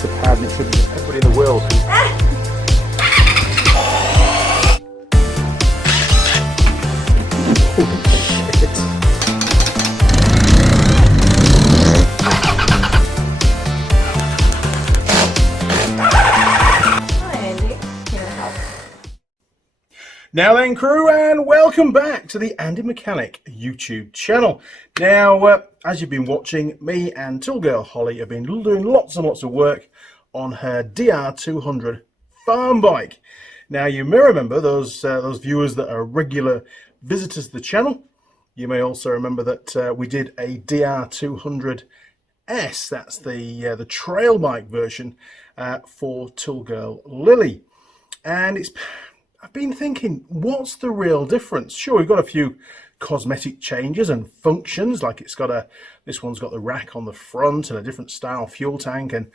off the pad and it should be everybody in the world. Now then, crew, and welcome back to the Andy Mechanic YouTube channel. Now, as you've been watching, me and Tool Girl Holley have been doing lots and lots of work on her DR200 farm bike. Now, you may remember those viewers that are regular visitors to the channel. You may also remember that we did a DR200S. That's the trail bike version for Tool Girl Lily, and I've been thinking, what's the real difference? Sure, we've got a few cosmetic changes and functions, like this one's got the rack on the front and a different style fuel tank, and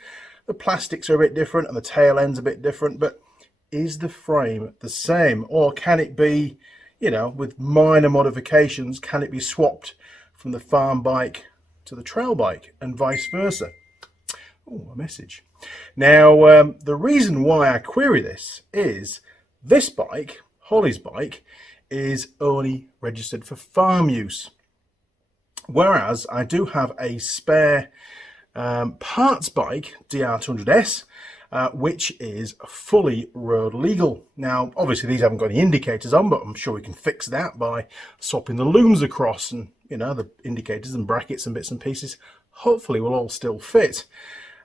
the plastics are a bit different and the tail end's a bit different, but is the frame the same? Or can it be, you know, with minor modifications, can it be swapped from the farm bike to the trail bike and vice versa? Oh, a message. Now, the reason why I query this is this bike, Holley's bike, is only registered for farm use, whereas I do have a spare parts bike, DR200S, which is fully road legal. Now, obviously these haven't got any indicators on, but I'm sure we can fix that by swapping the looms across, and you know, the indicators and brackets and bits and pieces hopefully will all still fit.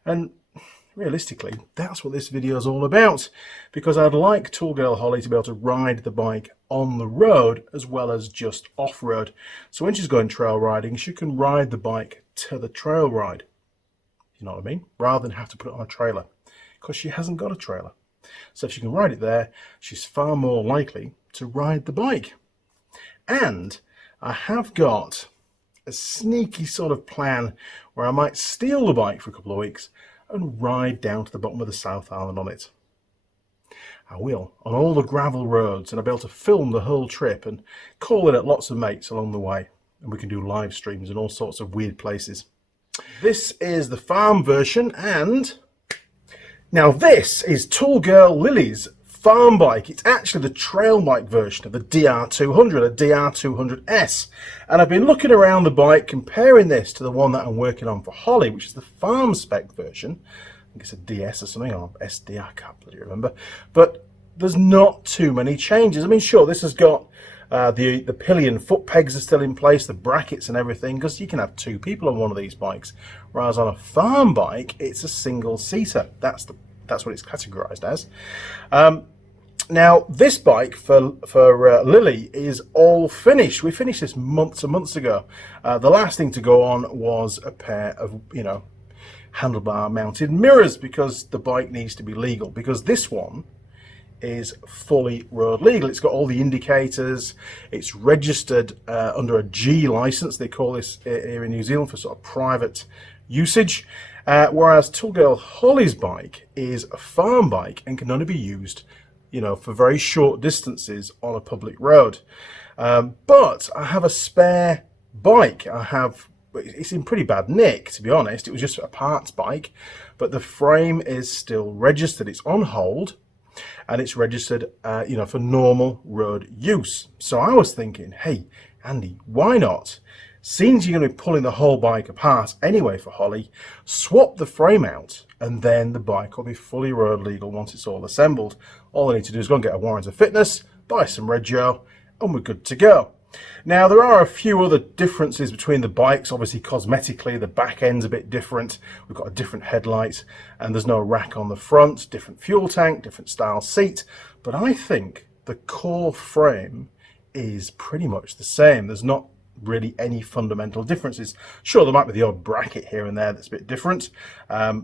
And realistically, that's what this video is all about, because I'd like Tool Girl Holley to be able to ride the bike on the road as well as just off-road. So when she's going trail riding, she can ride the bike to the trail ride, you know what I mean, rather than have to put it on a trailer, because she hasn't got a trailer. So if she can ride it there, she's far more likely to ride the bike. And I have got a sneaky sort of plan where I might steal the bike for a couple of weeks and ride down to the bottom of the South Island on it. I will, on all the gravel roads, and I'll be able to film the whole trip and call in at lots of mates along the way, and we can do live streams in all sorts of weird places. This is the farm version, and now this is Tool Girl Lily's farm bike. It's actually the trail bike version of the DR200, a DR200S. And I've been looking around the bike, comparing this to the one that I'm working on for Holley, which is the farm spec version. I think it's a DS or something, or SD, I can't bloody remember. But there's not too many changes. I mean, sure, this has got the pillion foot pegs are still in place, the brackets and everything, because you can have two people on one of these bikes. Whereas on a farm bike, it's a single seater. That's what it's categorized as. Now this bike for Lily is all finished. We finished this months and months ago. The last thing to go on was a pair of, you know, handlebar mounted mirrors, because the bike needs to be legal, because this one is fully road legal. It's got all the indicators. It's registered under a G license. They call this here in New Zealand for sort of private usage. Whereas Tool Girl Holley's bike is a farm bike and can only be used, you know, for very short distances on a public road. But I have a spare bike. It's in pretty bad nick, to be honest. It was just a parts bike, but the frame is still registered. It's on hold, and it's registered, you know, for normal road use. So I was thinking, hey, Andy, why not? Since you're going to be pulling the whole bike apart anyway for Holley, swap the frame out, and then the bike will be fully road legal once it's all assembled. All I need to do is go and get a warrant of fitness, buy some rego, and we're good to go. Now, there are a few other differences between the bikes. Obviously, cosmetically, the back end's a bit different. We've got a different headlight, and there's no rack on the front, different fuel tank, different style seat. But I think the core frame is pretty much the same. There's not really any fundamental differences. Sure, there might be the odd bracket here and there that's a bit different,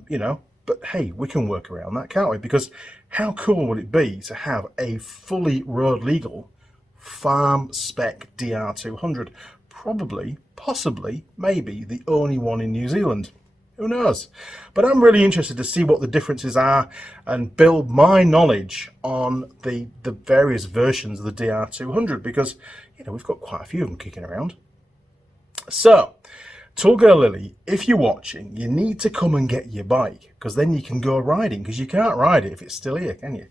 you know, but hey, we can work around that, can't we? Because how cool would it be to have a fully road legal farm spec DR200? Probably, possibly, maybe the only one in New Zealand. Who knows? But I'm really interested to see what the differences are and build my knowledge on the various versions of the DR200, because, you know, we've got quite a few of them kicking around. So, Tool Girl Lily, if you're watching, you need to come and get your bike, because then you can go riding, because you can't ride it if it's still here, can you?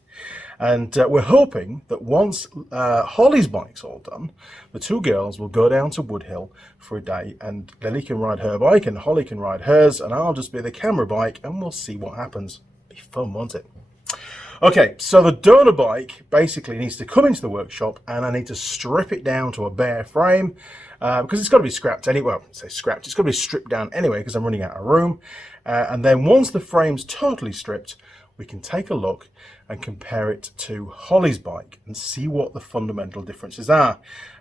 And we're hoping that once Holly's bike's all done, the two girls will go down to Woodhill for a day, and Lily can ride her bike and Holly can ride hers, and I'll just be the camera bike, and we'll see what happens. Be fun, won't it? Okay, so the donor bike basically needs to come into the workshop, and I need to strip it down to a bare frame, because it's got to be scrapped anyway. Well, say scrapped, it's got to be stripped down anyway because I'm running out of room. And then once the frame's totally stripped, we can take a look and compare it to Holly's bike and see what the fundamental differences are.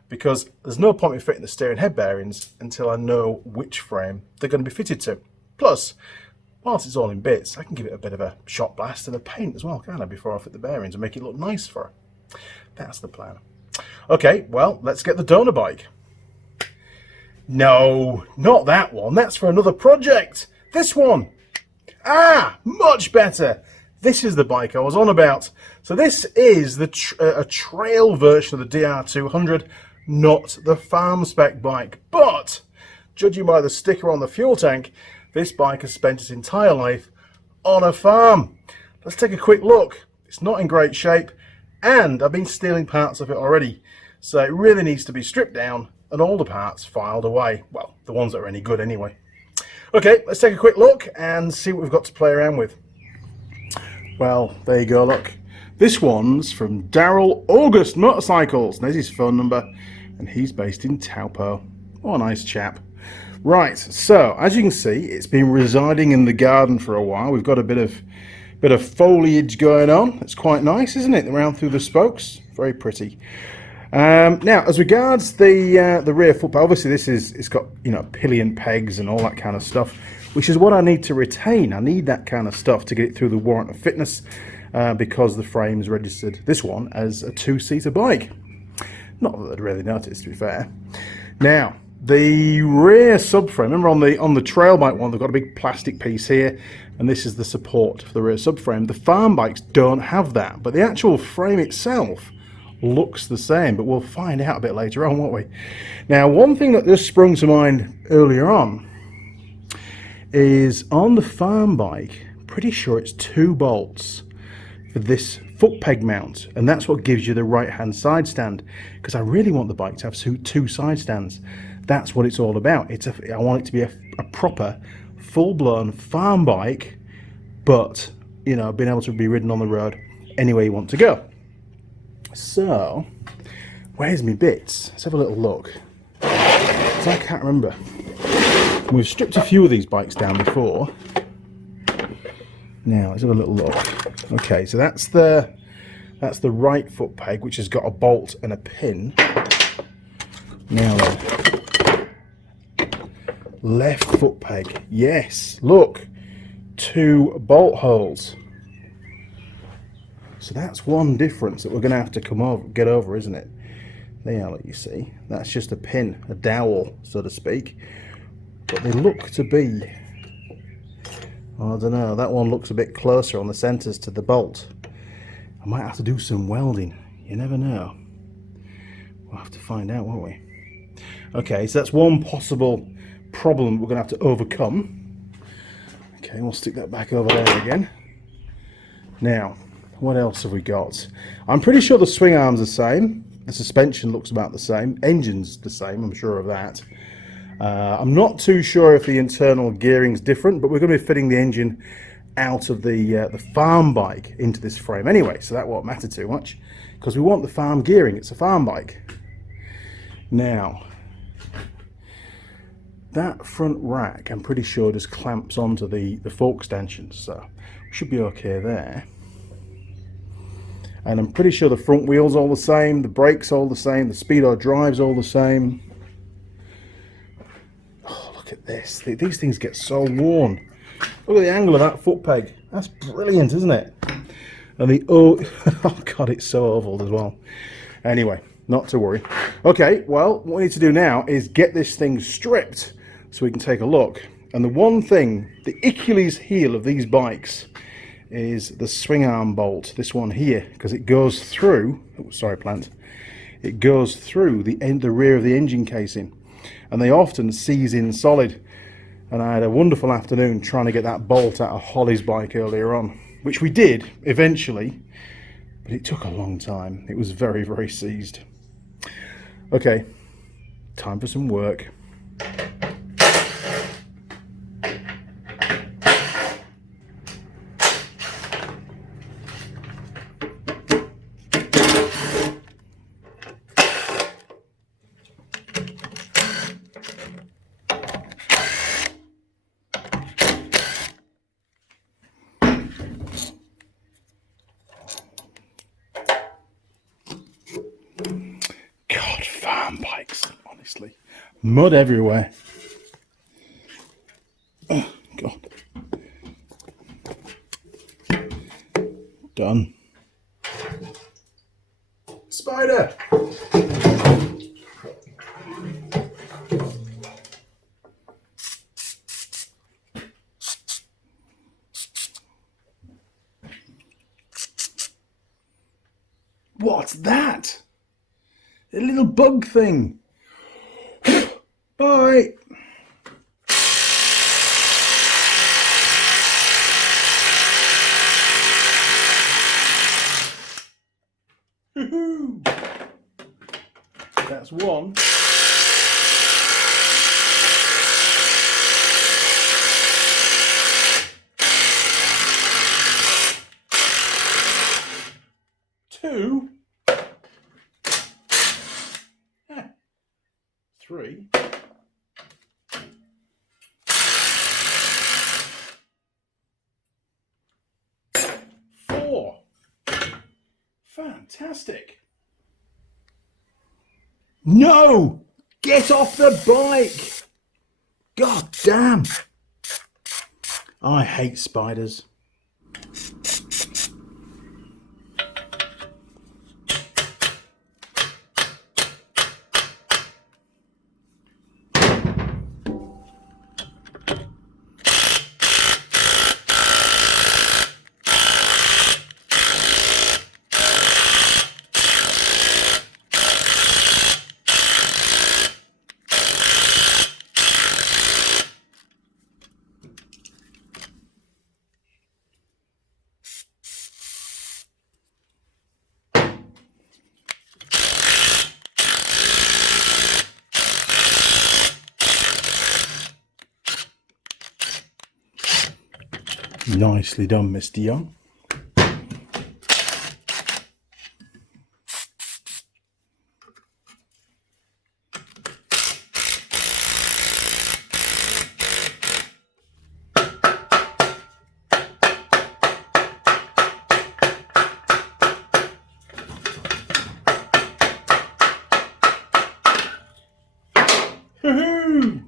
Because there's no point in fitting the steering head bearings until I know which frame they're going to be fitted to. Plus, whilst it's all in bits, I can give it a bit of a shot blast and a paint as well, can't I, before I fit the bearings and make it look nice for her. That's the plan. Okay, well, let's get the donor bike. No, not that one. That's for another project. This one. Ah, much better. This is the bike I was on about. So this is the a trail version of the DR200, not the farm spec bike. But, judging by the sticker on the fuel tank, this bike has spent its entire life on a farm. Let's take a quick look. It's not in great shape, and I've been stealing parts of it already. So it really needs to be stripped down and all the parts filed away. Well, the ones that are any good anyway. Okay, let's take a quick look and see what we've got to play around with. Well, there you go, look. This one's from Daryl August Motorcycles. There's his phone number, and he's based in Taupo. Oh, a nice chap. Right, so as you can see, it's been residing in the garden for a while. We've got a bit of foliage going on. It's quite nice, isn't it? Around through the spokes, very pretty. Now, as regards the rear foot, obviously it's got, you know, pillion pegs and all that kind of stuff, which is what I need to retain. I need that kind of stuff to get it through the warrant of fitness, because the frame's registered this one as a two-seater bike. Not that I'd really notice, to be fair. Now, the rear subframe, remember on the trail bike one, they've got a big plastic piece here, and this is the support for the rear subframe. The farm bikes don't have that, but the actual frame itself looks the same, but we'll find out a bit later on, won't we? Now, one thing that just sprung to mind earlier on is on the farm bike, pretty sure it's 2 bolts for this foot peg mount, and that's what gives you the right hand side stand, because I really want the bike to have 2 side stands. That's what it's all about. I want it to be a proper full-blown farm bike, but, you know, being able to be ridden on the road anywhere you want to go. So, where's my bits? Let's have a little look. So I can't remember. We've stripped a few of these bikes down before. Now let's have a little look. Okay, so that's the right foot peg, which has got a bolt and a pin. Now then, left foot peg. Yes, look, 2 bolt holes. So that's one difference that we're going to have to get over, isn't it? There, let you see. That's just a pin, a dowel, so to speak. But they look to be, I don't know, that one looks a bit closer on the centres to the bolt. I might have to do some welding. You never know. We'll have to find out, won't we? Okay, so that's one possible problem we're going to have to overcome. Okay, we'll stick that back over there again. Now, what else have we got? I'm pretty sure the swing arm's the same. The suspension looks about the same. Engine's the same, I'm sure of that. I'm not too sure if the internal gearing's different, but we're going to be fitting the engine out of the farm bike into this frame anyway, so that won't matter too much, because we want the farm gearing. It's a farm bike. Now, that front rack, I'm pretty sure, just clamps onto the fork stanchions, so we should be okay there. And I'm pretty sure the front wheel's all the same, the brakes all the same, the speedo drive's all the same. Oh, look at this. These things get so worn. Look at the angle of that foot peg. That's brilliant, isn't it? And the oh god, it's so ovaled as well. Anyway, not to worry. Okay, well, what we need to do now is get this thing stripped so we can take a look. And the one thing, the Achilles heel of these bikes, is the swing arm bolt, this one here, because it goes through, oh, sorry plant, it goes through the rear of the engine casing, and they often seize in solid. And I had a wonderful afternoon trying to get that bolt out of Holly's bike earlier on, which we did eventually, but it took a long time. It was very, very seized. Okay, time for some work. Farm bikes, honestly. Mud everywhere. Oh, God. Done. Spider! What's that? A little bug thing. Bye. That's one. Two. Three. Four. Fantastic. No! Get off the bike! God damn! I hate spiders. Nicely done, Mr. Young. Woohoo!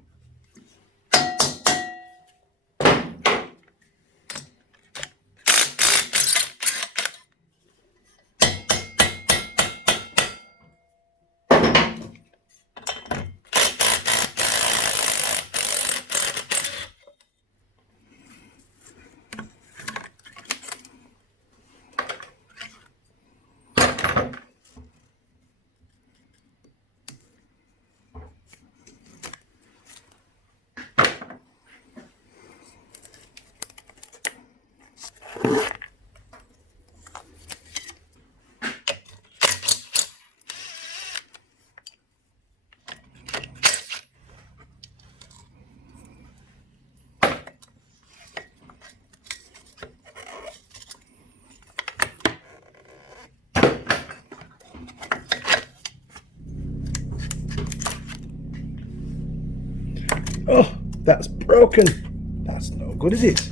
Oh, that's broken. That's no good, is it?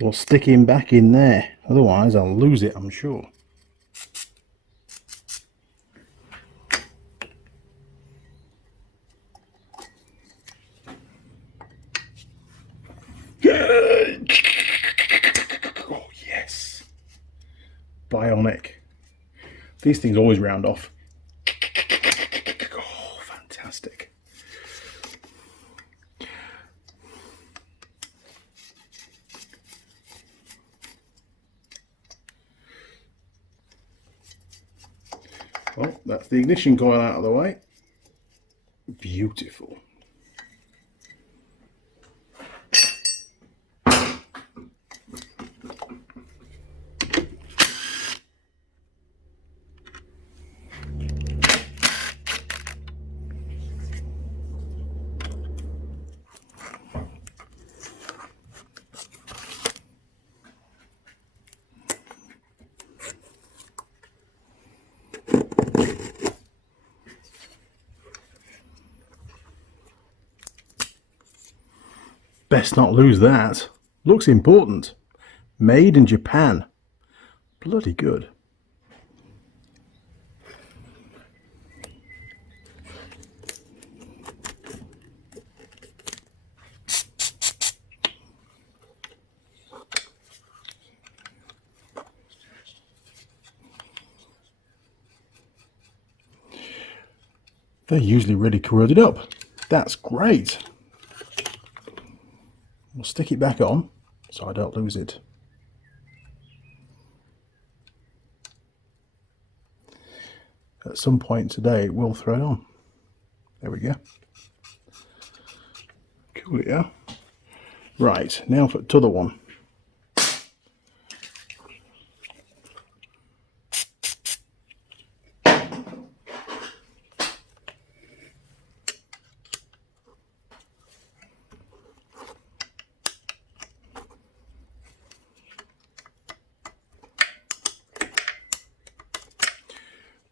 We'll stick him back in there. Otherwise, I'll lose it, I'm sure. Oh, yes. Bionic. These things always round off. Oh, fantastic. Well, that's the ignition coil out of the way. Beautiful. Best not lose that. Looks important. Made in Japan. Bloody good. They're usually really corroded up. That's great. We'll stick it back on so I don't lose it. At some point today, we'll throw it on. There we go. Cool, yeah. Right, now for the other one.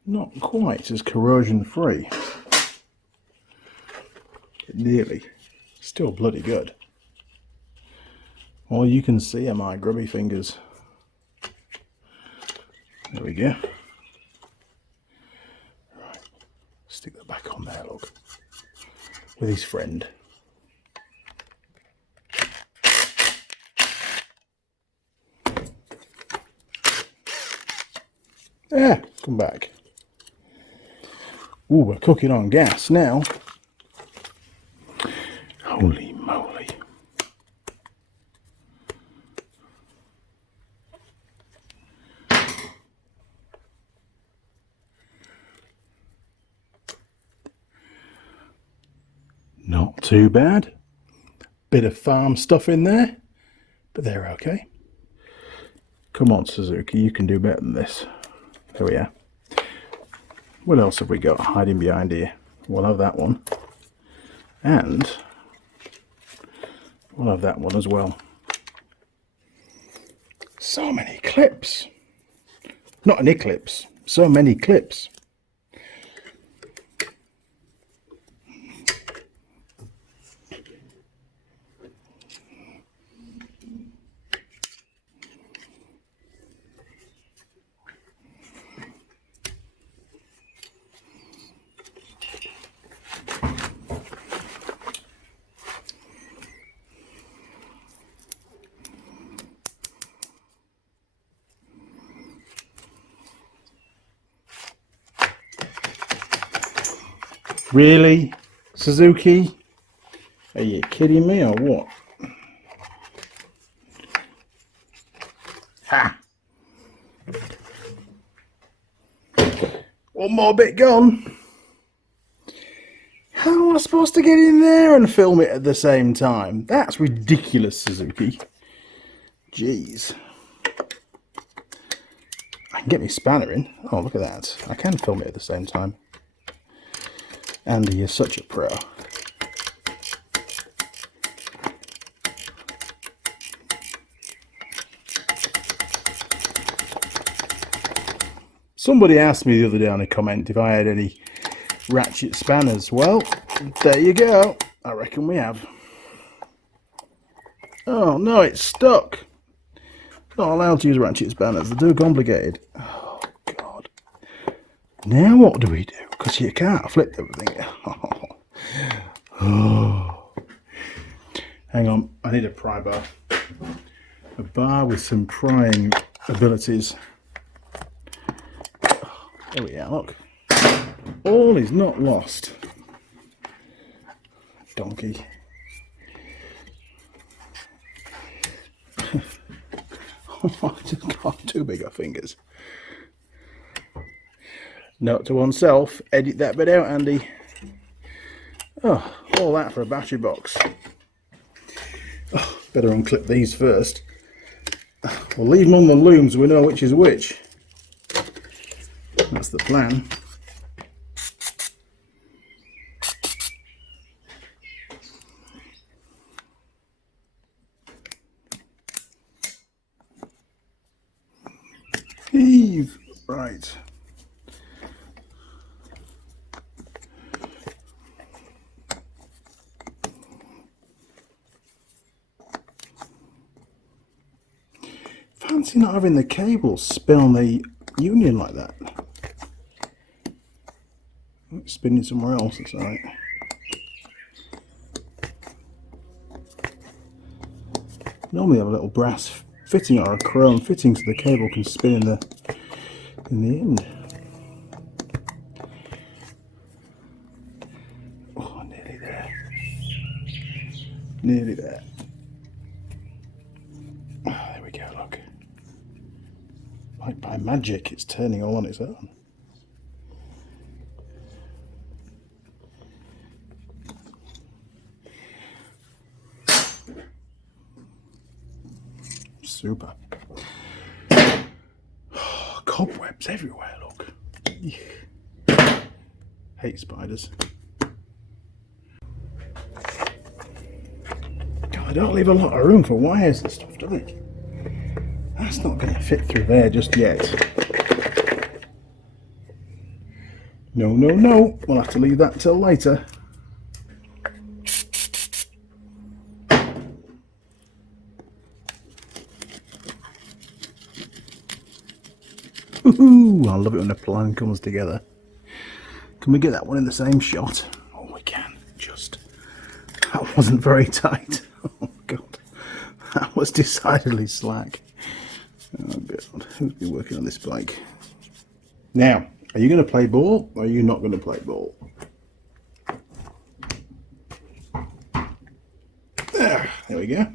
Not quite as corrosion free. Nearly. Still bloody good. All you can see are my grubby fingers. There we go. Right. Stick that back on there, look. With his friend. Yeah, come back. Ooh, we're cooking on gas now. Holy moly. Not too bad. Bit of farm stuff in there, but they're okay. Come on, Suzuki, you can do better than this. There we are. What else have we got hiding behind here? We'll have that one. And we'll have that one as well. So many clips. Not an eclipse. So many clips. Really? Suzuki? Are you kidding me or what? Ha! One more bit gone. How am I supposed to get in there and film it at the same time? That's ridiculous, Suzuki. Jeez. I can get my spanner in. Oh, look at that. I can film it at the same time. Andy is such a pro. Somebody asked me the other day on a comment if I had any ratchet spanners. Well, there you go. I reckon we have. Oh no, it's stuck. Not allowed to use ratchet spanners. They're too complicated. Oh God. Now what do we do? Because you can't flip everything. Oh. Hang on, I need a pry bar. A bar with some prying abilities. There we are, look. All is not lost. Donkey. Oh, I just got too big of fingers. Note to oneself, edit that bit out, Andy. Oh, all that for a battery box. Oh, better unclip these first. We'll leave them on the loom so we know which is which. That's the plan. Heave. Right. Fancy not having the cable spin on the union like that. It's spinning somewhere else, it's alright. Normally have a little brass fitting or a chrome fitting so the cable can spin in the end. Oh, nearly there. Nearly there. Oh, there we go, look. Like by magic, it's turning all on its own. Super. Oh, cobwebs everywhere, look. Hate spiders. God, they don't leave a lot of room for wires and stuff, do they? That's not going to fit through there just yet. No, no, no. We'll have to leave that till later. Ooh, I love it when a plan comes together. Can we get that one in the same shot? Oh, we can. Just. That wasn't very tight. Oh, God. That was decidedly slack. Oh, God. Who's been working on this bike? Now, are you going to play ball or are you not going to play ball? There we go.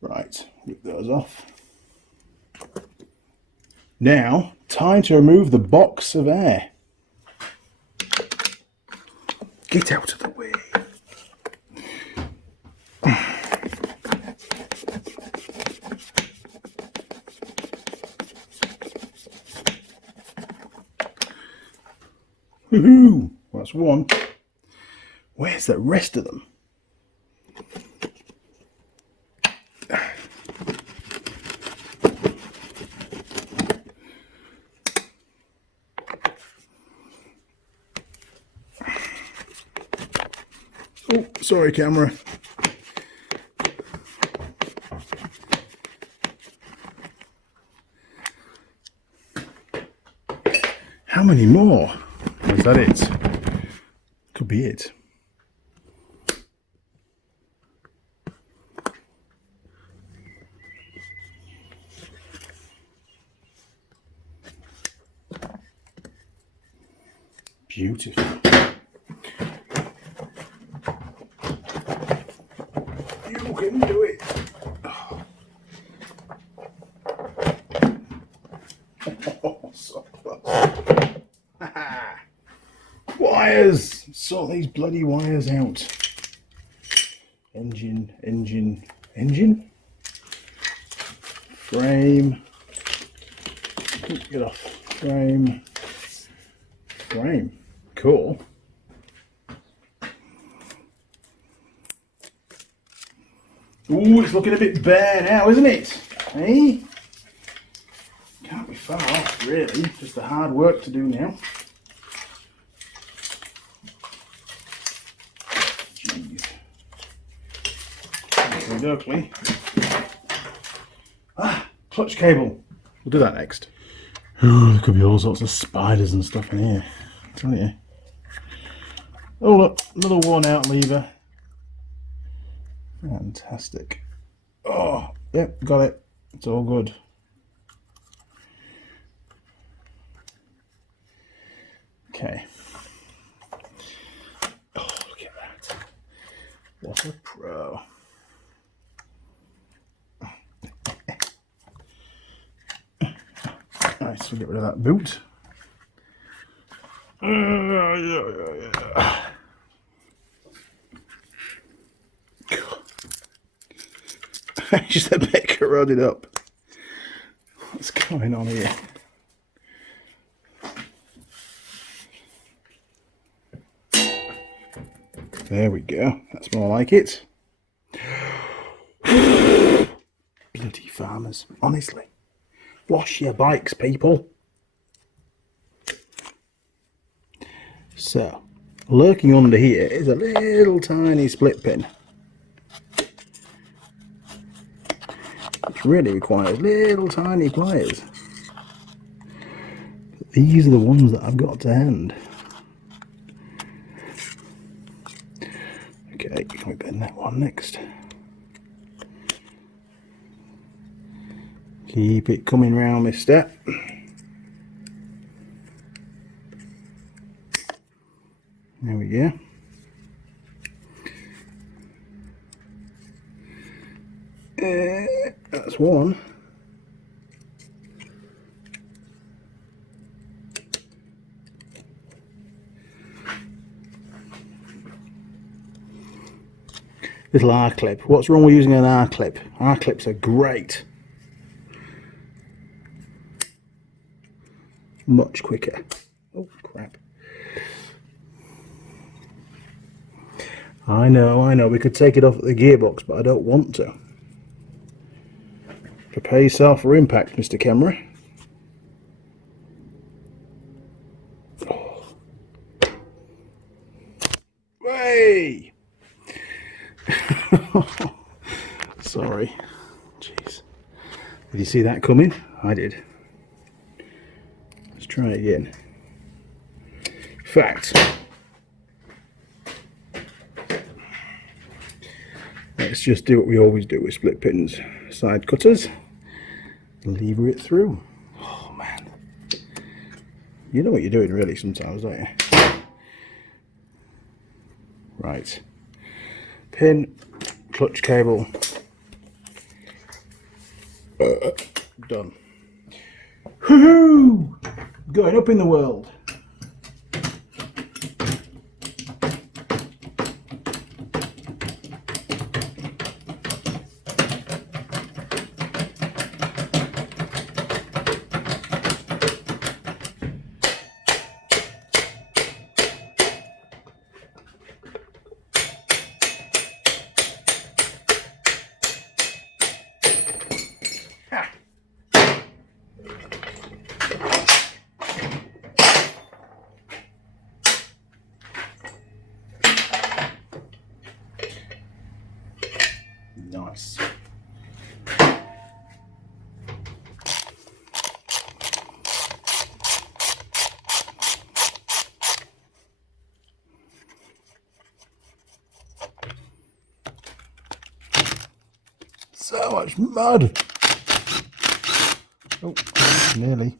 Right, rip those off. Now, time to remove the box of air. Get out of the way. Woohoo! Well, that's one. Where's the rest of them? Oh, sorry, camera. How many more? Is that it? Could be it. Beautiful. You can do it. Oh, so close. Wires! Sort these bloody wires out. Engine. Frame. Get off. Frame. Cool. Ooh, it's looking a bit bare now, isn't it? Eh? Can't be far off, really. Just the hard work to do now. Jeez. Okey-dokey. Ah, clutch cable. We'll do that next. Ooh, there could be all sorts of spiders and stuff in here. I'm telling you. Oh look, another worn out lever. Fantastic. Oh, yep, got it. It's all good. Okay. Oh, look at that. What a pro. Nice, we'll get rid of that boot. Just a bit corroded up. What's going on here? There we go. That's more like it. Bloody farmers, honestly. Wash your bikes, people. So, lurking under here is a little tiny split pin, which really requires little tiny pliers. But these are the ones that I've got to hand. Okay, can we bend that one next? Keep it coming round, mister. There we go. That's one. Little R-clip. What's wrong with using an R-clip? R-clips are great. Much quicker. Oh, crap. I know, we could take it off at the gearbox, but I don't want to. Prepare yourself for impact, Mr. Camera. Oh. Way! Sorry. Jeez. Did you see that coming? I did. Let's try again. In fact, let's just do what we always do with split pins. Side cutters. Lever it through. Oh man. You know what you're doing really sometimes, don't you? Right. Pin, clutch cable. Done. Woohoo! Going up in the world. Nice. So much mud. Oh, nearly.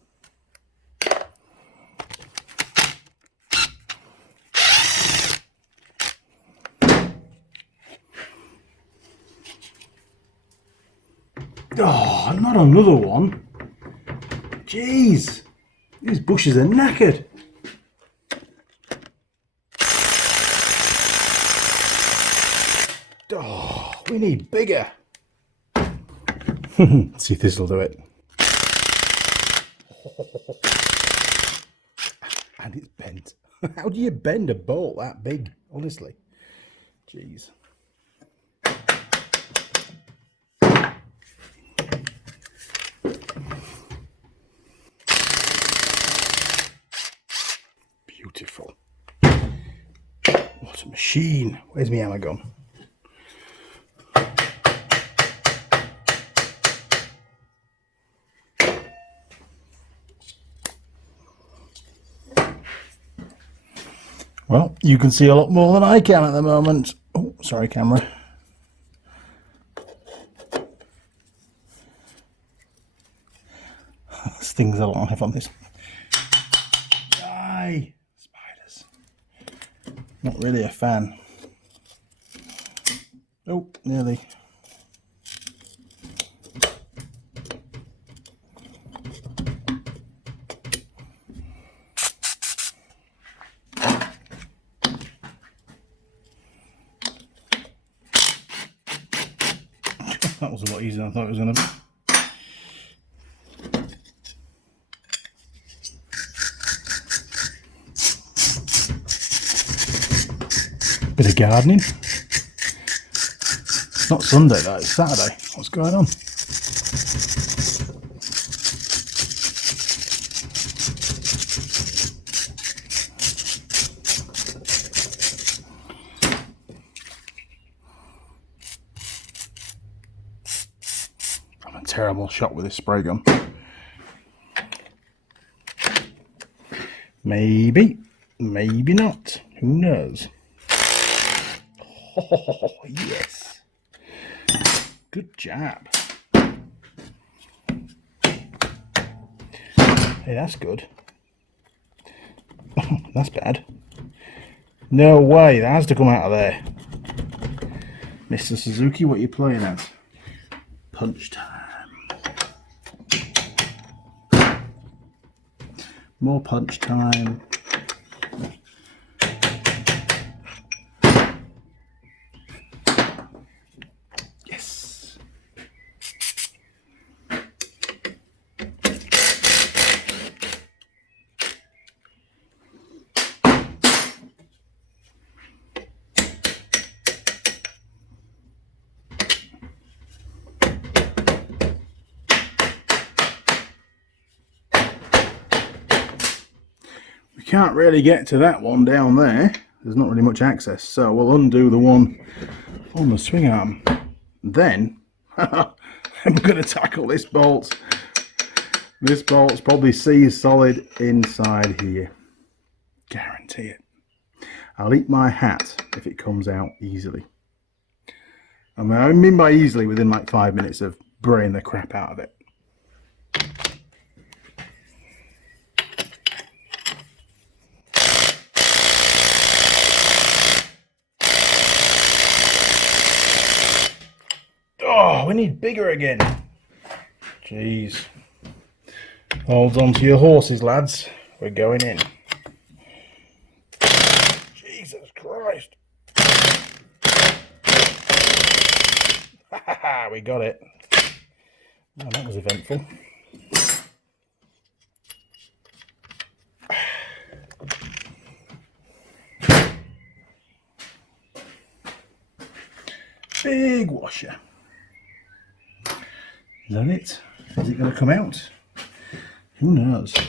Oh, not another one. Jeez, these bushes are knackered. Oh, we need bigger. See if this will do it. And it's bent. How do you bend a bolt that big? Honestly. Jeez. Beautiful. What a machine. Where's my hammer gone? Well, you can see a lot more than I can at the moment. Oh, sorry, camera. Stings alive on this. Die! Spiders. Not really a fan. Oh, nearly. That was a lot easier than I thought it was going to be. Bit of gardening. It's not Sunday though, it's Saturday. What's going on? I'm a terrible shot with this spray gun. Maybe, maybe not. Who knows? Oh, yes. Good job. Hey, that's good. Oh, that's bad. No way, that has to come out of there. Mr. Suzuki, what are you playing at? Punch time. More punch time. Yes. We can't really get to that one down there. There's not really much access, so we'll undo the one on the swing arm. Then we're going to tackle this bolt. This bolt's probably seized solid inside here. Guarantee it. I'll eat my hat if it comes out easily. I mean by easily within like 5 minutes of braying the crap out of it. Oh, we need bigger again. Jeez. Hold on to your horses, lads. We're going in. Jesus Christ. We got it. Oh, that was eventful. Big washer. Is that it? Is it going to come out? Who knows? Oh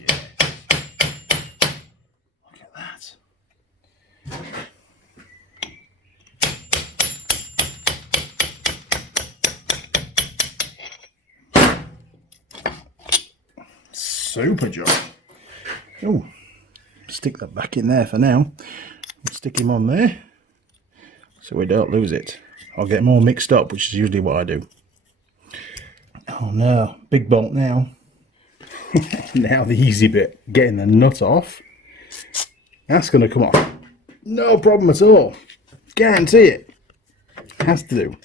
yeah. Look at that. Super job. Oh, stick that back in there for now. Stick him on there so we don't lose it. I'll get more mixed up, which is usually what I do. Oh no, big bolt now. Now the easy bit, getting the nut off. That's going to come off. No problem at all. Guarantee it. Has to do.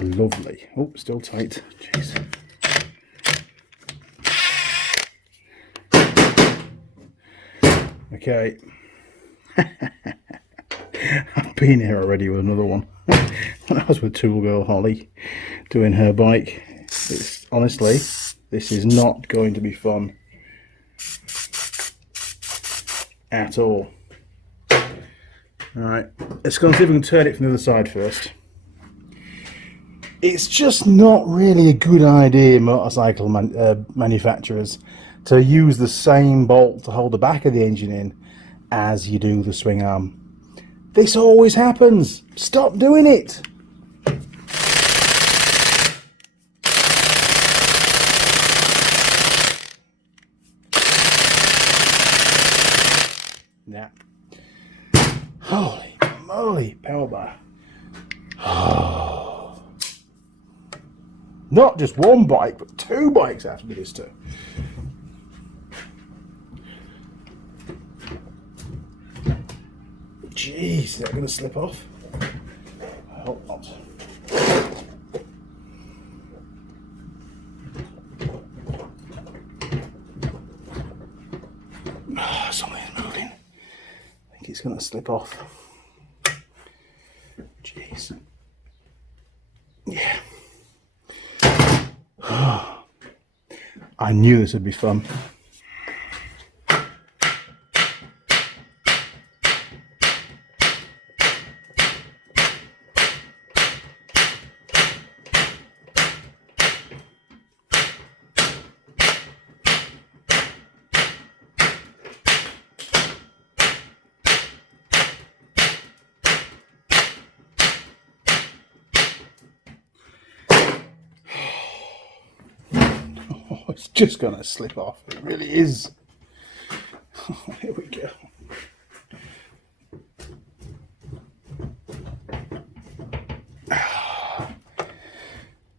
Lovely. Oh, still tight. Jeez. Okay. I've been here already with another one. When I was with Tool Girl Holley doing her bike, honestly, this is not going to be fun at all. Alright, let's go and see if we can turn it from the other side first. It's just not really a good idea, motorcycle manufacturers, to use the same bolt to hold the back of the engine in as you do the swing arm. This always happens. Stop doing it. Nah. Holy moly, power bar. Oh. Not just one bike, but two bikes after this too. Jeez, is that going to slip off? I hope not. Oh, something's moving. I think it's going to slip off. I knew this would be fun. It's just going to slip off. It really is. Here we go.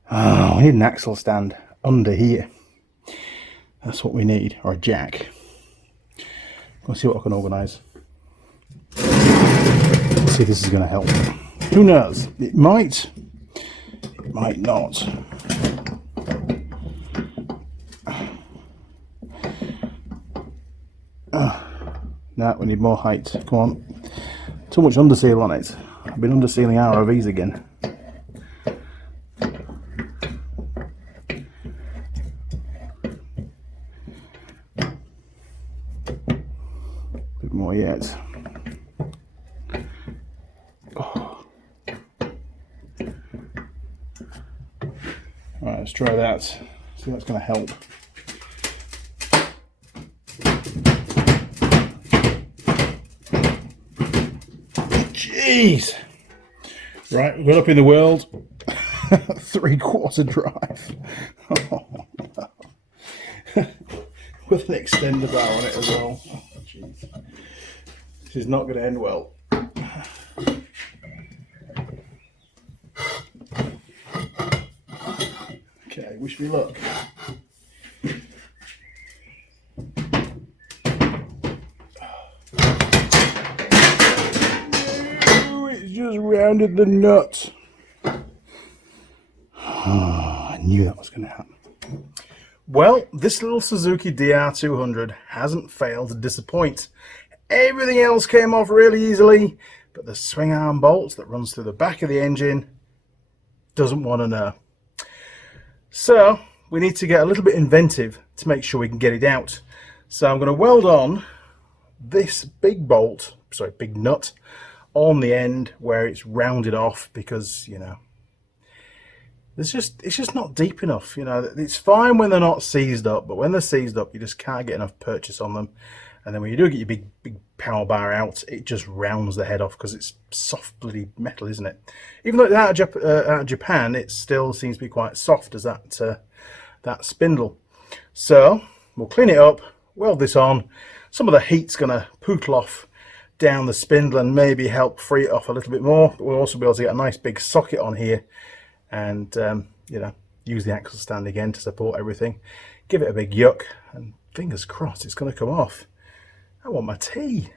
Oh, we need an axle stand under here. That's what we need, or a jack. Let's see what I can organise. Let's see if this is going to help. Who knows? It might not. No, we need more height. Come on. Too much underseal on it. I've been undersealing ROVs again. A bit more yet. Oh. Alright, let's try that. See if that's going to help. Jeez. Right, we're up in the world. 3/4 drive. Oh, no. With an extender bar on it as well. Oh, jeez. This is not going to end well. Okay, wish me luck. Just rounded the nut. I knew that was going to happen. Well, this little Suzuki DR200 hasn't failed to disappoint. Everything else came off really easily, but the swing arm bolts that runs through the back of the engine doesn't want to know. So we need to get a little bit inventive to make sure we can get it out. So I'm going to weld on this big bolt, sorry, big nut, on the end where it's rounded off, because, you know, it's just not deep enough. You know, it's fine when they're not seized up, but when they're seized up, you just can't get enough purchase on them. And then when you do get your big power bar out, it just rounds the head off, because it's soft bloody metal, isn't it? Even though it's out of Japan, it still seems to be quite soft as that spindle. So we'll clean it up, weld this on. Some of the heat's going to poodle off down the spindle and maybe help free it off a little bit more. But we'll also be able to get a nice big socket on here and you know, use the axle stand again to support everything. Give it a big yuck, and fingers crossed it's going to come off. I want my tea.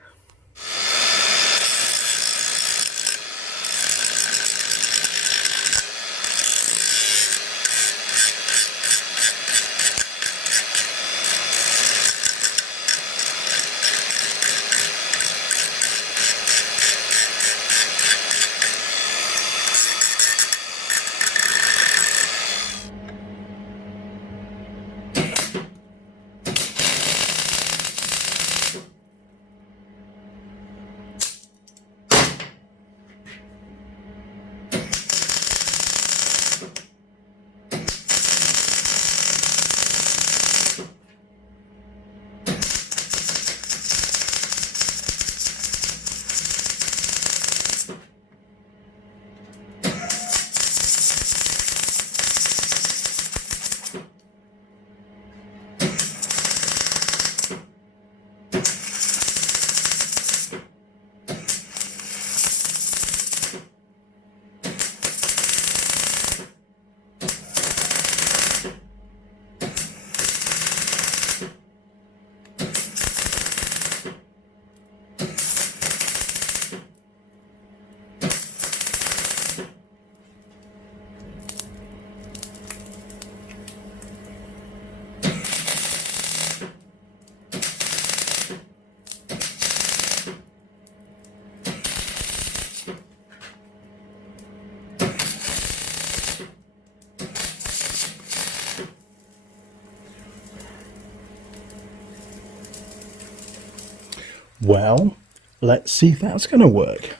Well, let's see if that's going to work.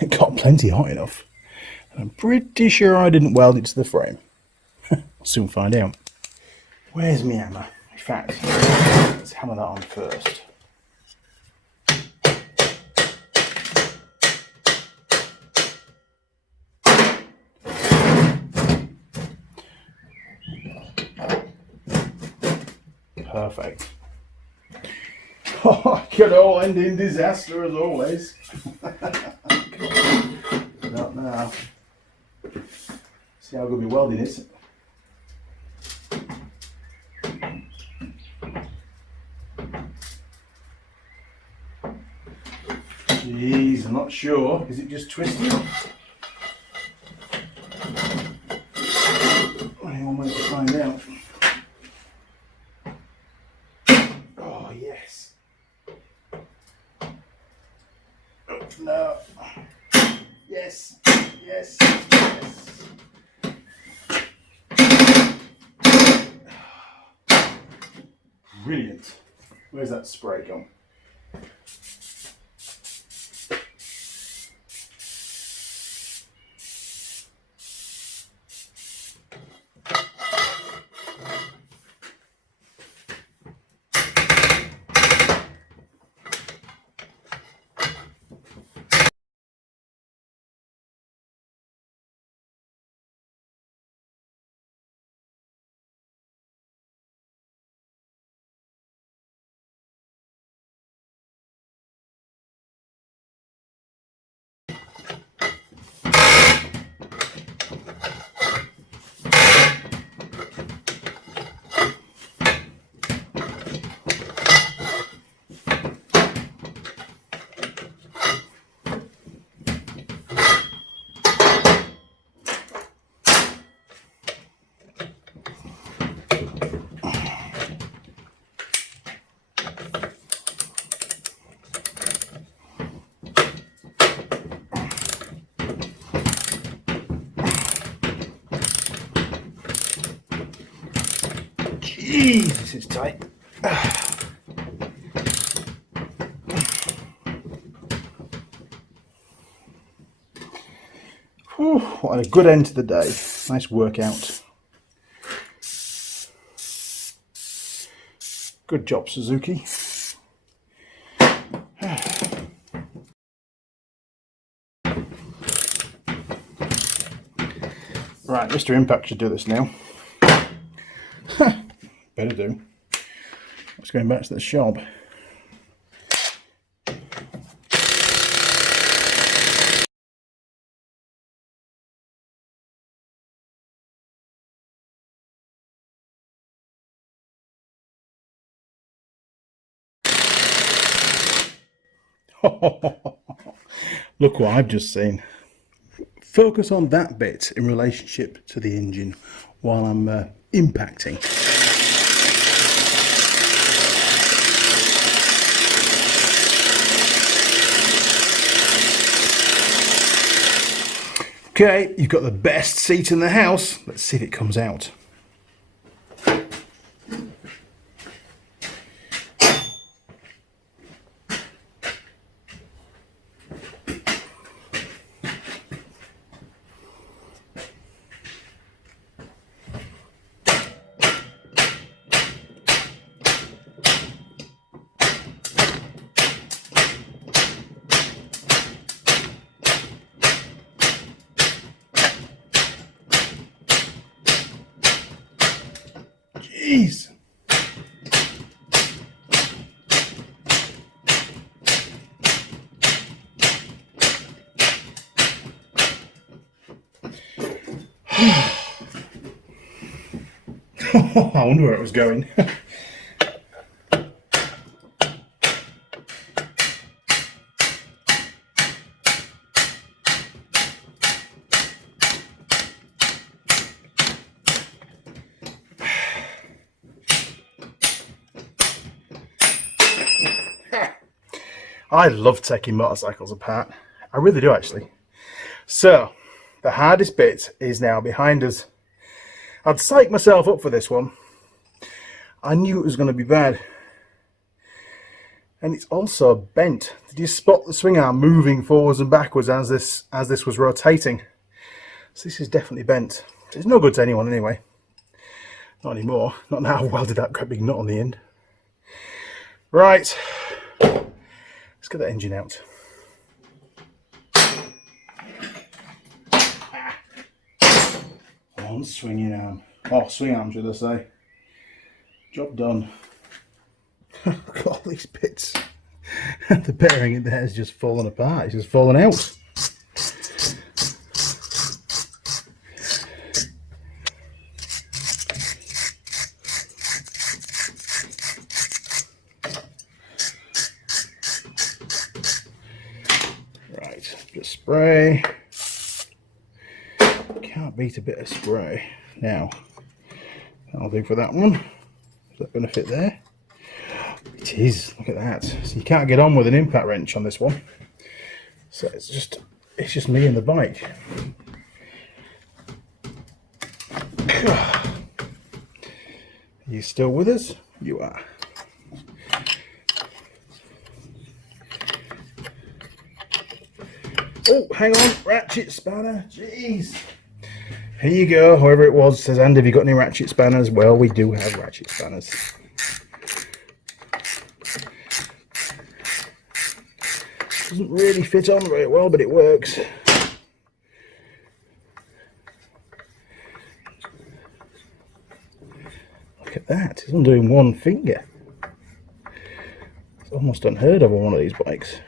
It got plenty hot enough. I'm pretty sure I didn't weld it to the frame. We'll soon find out. Where's my hammer? In fact, let's hammer that on first. Perfect. Oh, it could all end in disaster as always. Not now. See how good my welding is. Jeez, I'm not sure. Is it just twisting? Only one way to find out. Oh, yes. Oh, no. Yes, yes, yes. Brilliant. Where's that spray gone? Jeez, this is tight. Whew, what a good end to the day. Nice workout. Good job, Suzuki. Right, Mr. Impact should do this now. Better do. Let's go back to the shop. Look what I've just seen. Focus on that bit in relationship to the engine while I'm impacting. Okay, you've got the best seat in the house. Let's see if it comes out. Jeez. I wonder where it was going. I love taking motorcycles apart. I really do, actually. So, the hardest bit is now behind us. I'd psyched myself up for this one. I knew it was going to be bad. And it's also bent. Did you spot the swing arm moving forwards and backwards as this was rotating? So this is definitely bent. It's no good to anyone anyway. Not anymore. Not now I've welded that great big nut on the end. Right. Let's get that engine out. On swinging arm. Oh, swing arm should I say. Job done. Look at all these bits. The bearing in there has just fallen apart. It's just fallen out. Right, just spray. Can't beat a bit of spray. Now, that'll do for that one. Is that going to fit there? It is. Look at that. So you can't get on with an impact wrench on this one. So it's just me and the bike. Are you still with us? You are. Oh, hang on, ratchet spanner. Jeez. Here you go. Whoever it was says, "And have you got any ratchet spanners?" Well, we do have ratchet spanners. Doesn't really fit on very well, but it works. Look at that. It's only doing one finger. It's almost unheard of on one of these bikes.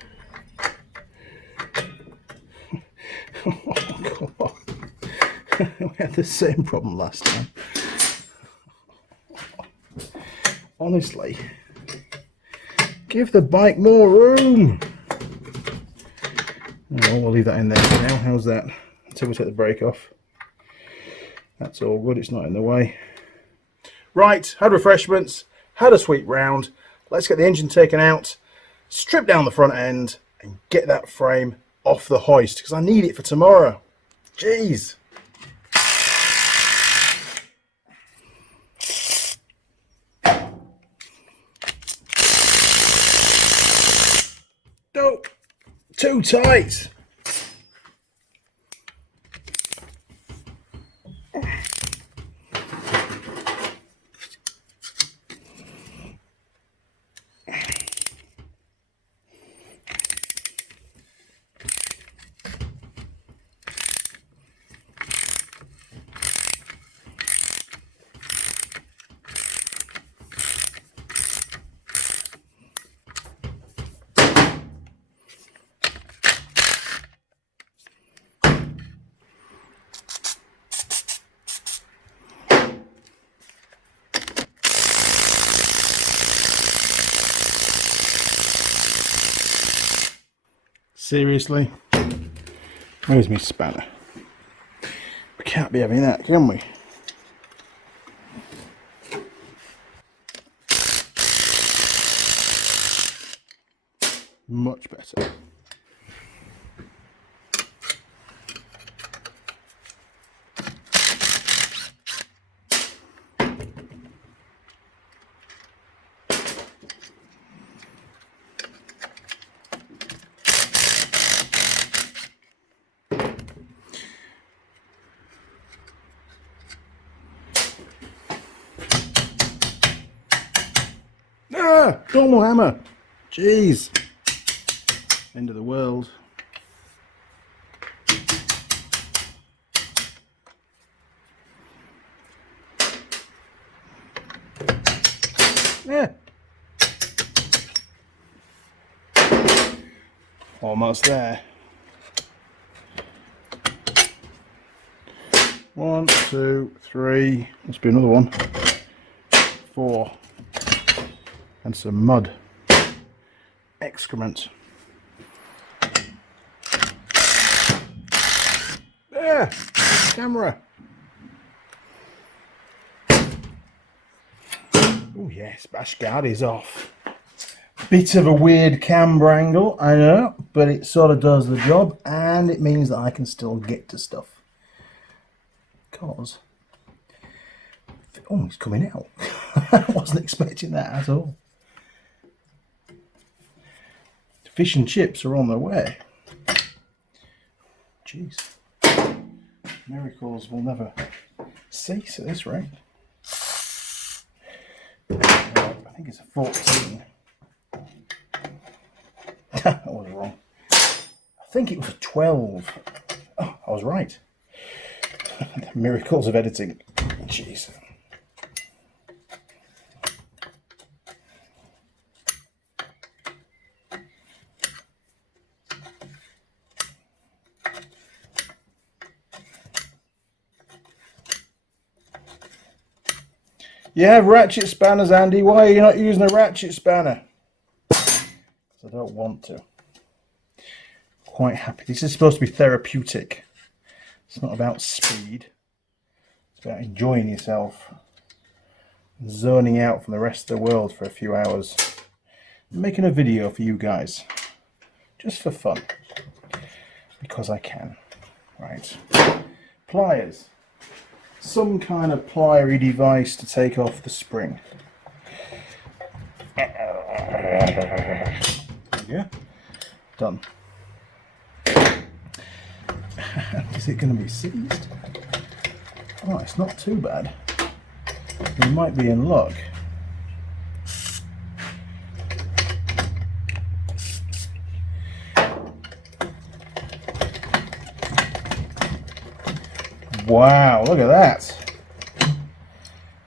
Oh, come on. We had the same problem last time. Honestly. Give the bike more room. Oh, we'll leave that in there for now. How's that? Until we take the brake off. That's all good. It's not in the way. Right, had refreshments, had a sweep round. Let's get the engine taken out, strip down the front end, and get that frame off the hoist because I need it for tomorrow. Jeez. Nope. Too tight. Seriously? Where's my spanner? We can't be having that, can we? Much better. Ah, normal hammer. Jeez. End of the world. Yeah. Almost there. 1, 2, 3. Must be another one. 4. And some mud. Excrement. There! Camera! Oh yes, bash guard is off. Bit of a weird camber angle, I know, but it sort of does the job, and it means that I can still get to stuff. Because... oh, it's coming out. I wasn't expecting that at all. Fish and chips are on their way. Jeez. Miracles will never cease at this rate. I think it's a 14. I was wrong. I think it was a 12. Oh, I was right. The miracles of editing. Jeez. You have ratchet spanners, Andy. Why are you not using a ratchet spanner? Because I don't want to. Quite happy. This is supposed to be therapeutic. It's not about speed. It's about enjoying yourself. Zoning out from the rest of the world for a few hours. I'm making a video for you guys. Just for fun. Because I can. Right. Pliers. Some kind of plier-y device to take off the spring. There we go. Done. Is it going to be seized? Oh, it's not too bad. We might be in luck. Wow, look at that.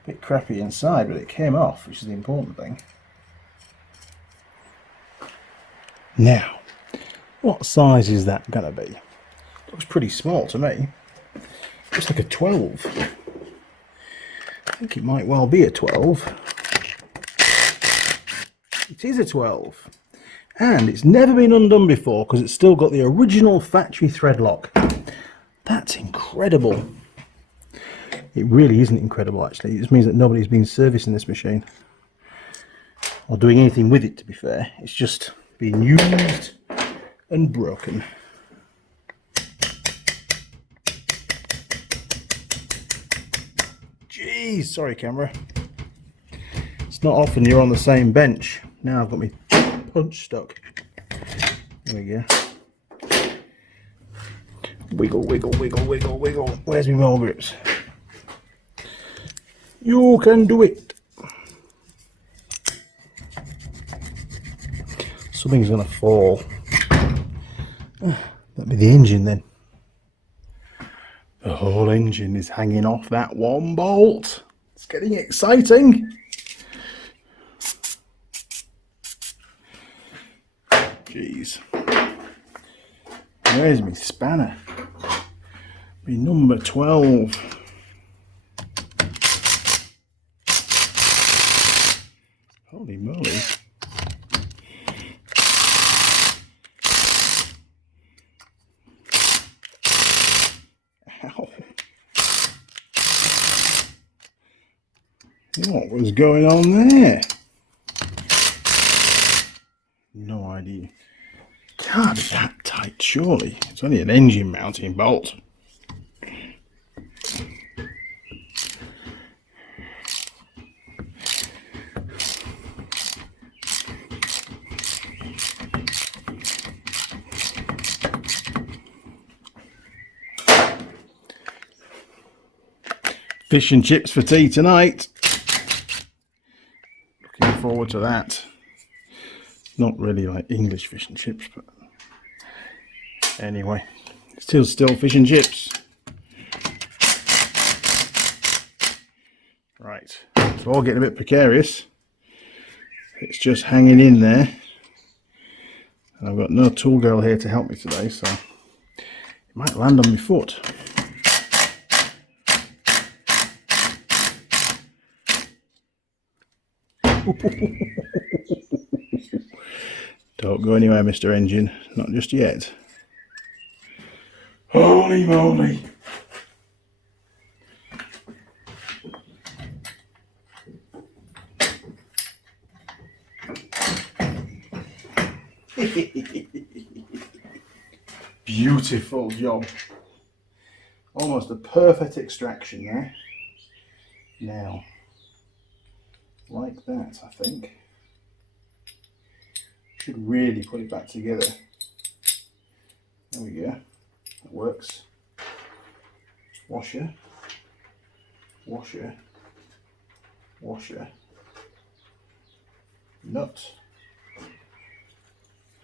Bit crappy inside, but it came off, which is the important thing. Now, what size is that going to be? Looks pretty small to me. Looks like a 12. I think it might well be a 12. It is a 12. And it's never been undone before because it's still got the original factory thread lock. That's incredible. It really isn't incredible, actually. It just means that nobody's been servicing this machine or doing anything with it, to be fair. It's just being used and broken. Jeez, sorry camera. It's not often you're on the same bench. Now I've got my punch stuck. There we go. Wiggle, wiggle, wiggle, wiggle, wiggle. Where's my mole grips? You can do it. Something's gonna fall. That'd be the engine then. The whole engine is hanging off that one bolt. It's getting exciting. Jeez. Where's my spanner? My number 12. Holy moly. Ow. What was going on there? No idea. Can't be that tight, surely. It's only an engine mounting bolt. Fish and chips for tea tonight. Looking forward to that. Not really like English fish and chips, but anyway, still fish and chips. Right, it's all getting a bit precarious. It's just hanging in there. And I've got no tool girl here to help me today, so it might land on my foot. Don't go anywhere, Mr. Engine. Not just yet. Holy moly. Beautiful job. Almost a perfect extraction there. Now, like that, I think. should really put it back together. There we go. That works. Washer, washer, washer, nut,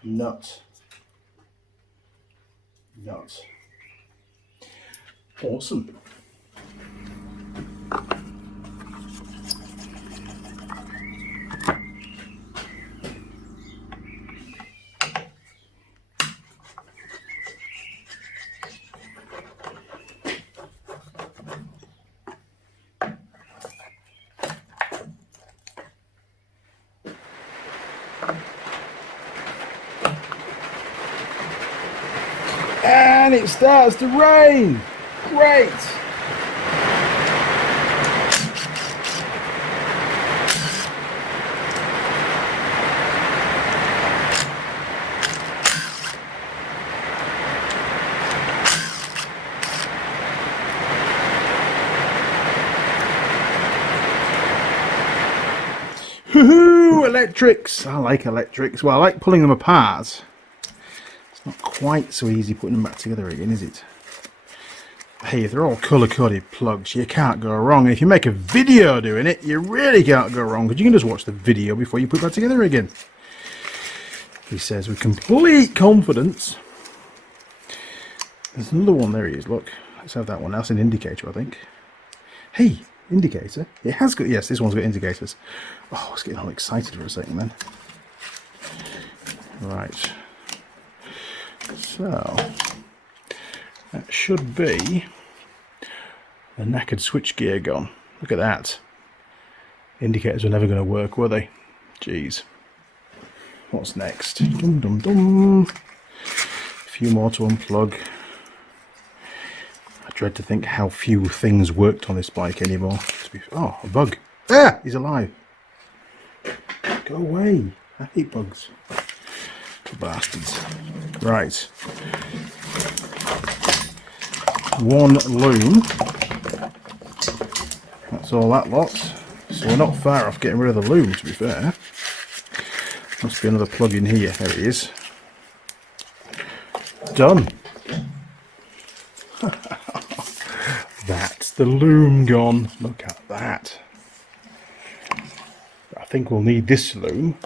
nut, nut. Awesome. And it starts to rain. Great. Woohoo! Electrics. I like electrics. Well, I like pulling them apart. Not quite so easy putting them back together again, is it? Hey, if they're all colour-coded plugs, you can't go wrong. And if you make a video doing it, you really can't go wrong, because you can just watch the video before you put that together again. He says with complete confidence. There's another one. There he is. Look, let's have that one. That's an indicator, I think. Hey, indicator. It has got, yes, this one's got indicators. Oh, I was getting all excited for a second then. Right. So, that should be the knackered switchgear gone. Look at that. Indicators were never going to work, were they? Jeez. What's next? Dum dum dum. A few more to unplug. I dread to think how few things worked on this bike anymore. Oh, a bug. Ah, he's alive. Go away. I hate bugs. Bastards. Right. One loom. That's all that lot. So we're not far off getting rid of the loom, to be fair. Must be another plug in here. There it is. Done. That's the loom gone. Look at that. I think we'll need this loom